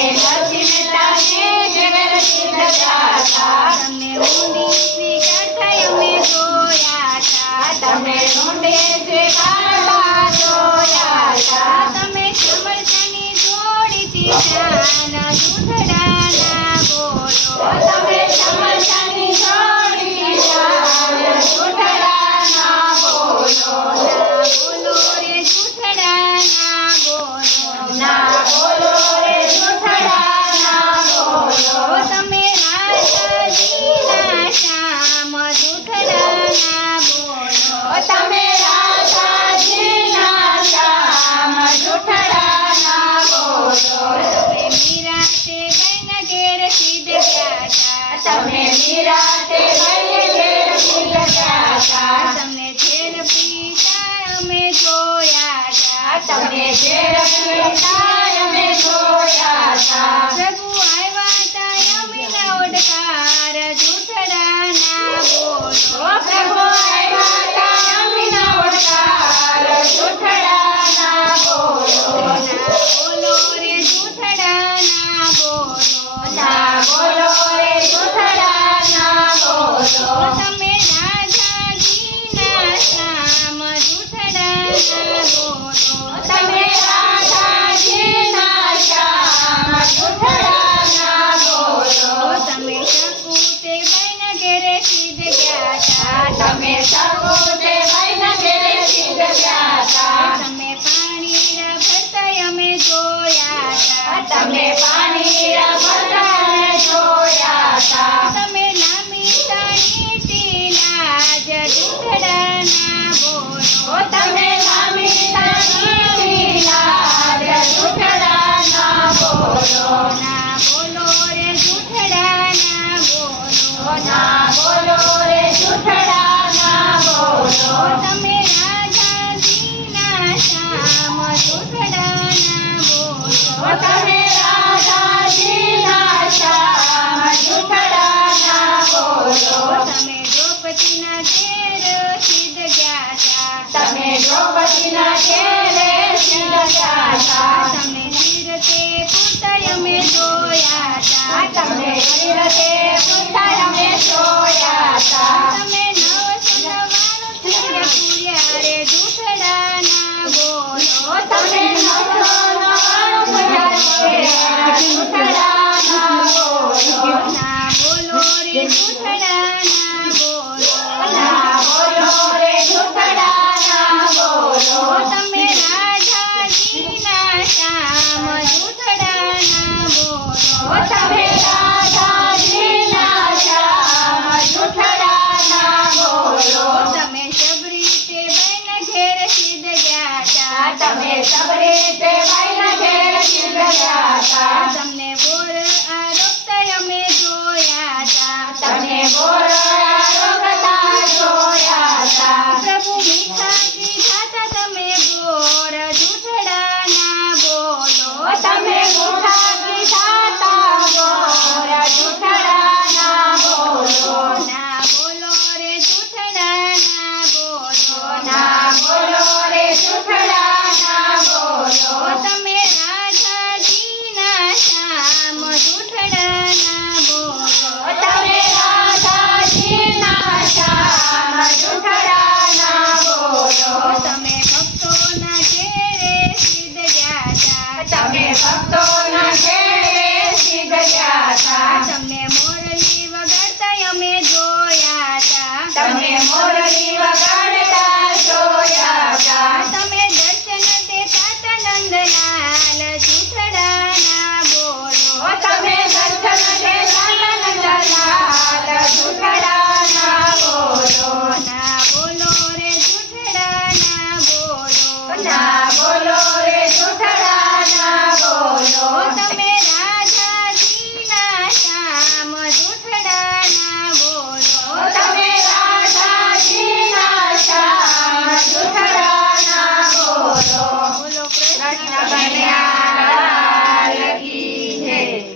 તમે નરસિંહ મહેતાને ઘેર સિદ્ધ ગાતા તમને ઊંડી સ્વીકારતા અમે જોયા હતા તમે ઊંડે સ્વીકારતા જોયા હતા તમે સમરતાની જોડીથી શાન દૂધડાના બોલો તમે સમરતાની જોડી જૂઠડાના બોલો બોલો રે જૂઠડાના બોલો ના બોલો રે જૂઠડાના બોલો તમે રાધાજીના શ્યામ જૂઠડાના બોલો તમે રાધાજીના શ્યામ જૂઠડાના બોલો તમે મીરાતે ગઈના ઘેર સિદ્ધ ગયા તમે નિરાતે ગઈને ઘેર સિદ્ધ ગાતા તમને ઝેર પીતા અમે જોયા હતા તમને ઘેર પીતા અમે જોયા હતા પ્રભુ આવ્યા તા અમીના ઓડકાર જૂઠડાના બોલો પ્રભુ આવ્યા તા અમીના ઓડકાર જૂઠડાના બોલો ના બોલો રે જૂઠડાના બોલો ના બોલો રે જૂઠડાના બોલો તમે રાધાજીના શ્યામ જૂઠડાના બોલો તમે રાધાજીના શ્યામ જૂઠડાના બોલો તમે શકુતે બહેના ઘેરે સિદ્ધ ગયા હતા તમે સકુતે ભાઈના ઘેરે સિદ્ધ ગાતા તમે પાણીના ભરતા અમે જોયા હતા તમે પાણી ભરતા જોયા હતા તમે લાંબી તાણીથી લાજ જૂઠડાના બોલો તમે લાંબી તાણીથી લાજ જૂઠડાના બોલો ના બોલો રે જૂઠડાના બોલો ના બોલો રે જૂઠડાના બોલો તમે રાધાજીના શ્યામ જૂઠડાના બોલો તમે રાધાજીના શ્યામ જૂઠડાના બોલો તમે દ્રૌપદીના ઘેર સિદ્ધ ગયા હતા તમે દ્રૌપદીના ઘેરે સિદ્ધ ગાતા તમને શિરતે પૂરતા અમે જોયા હતા તમે શિરતે પૂરતા અમે જોયા હતા તમે નવસુનવાનું થઈને પૂર્યા રે જૂઠડાના બોલો તમે નવસોનું પૂર્યા રે જૂઠડાના બોલો ના બોલો રે જૂઠડાના બોલો ના બોલો રે જૂઠડાના બોલો તમે રાધાજીના શ્યામ જૂઠડાના બોલો તમે રાધાજીના શ્યામ જૂઠડાના બોલો તમે શબરીતે બહેના ઘેર સિદ્ધ ગયા હતા તમે સબરીતે ભાઈના ઘેર સિદ્ધ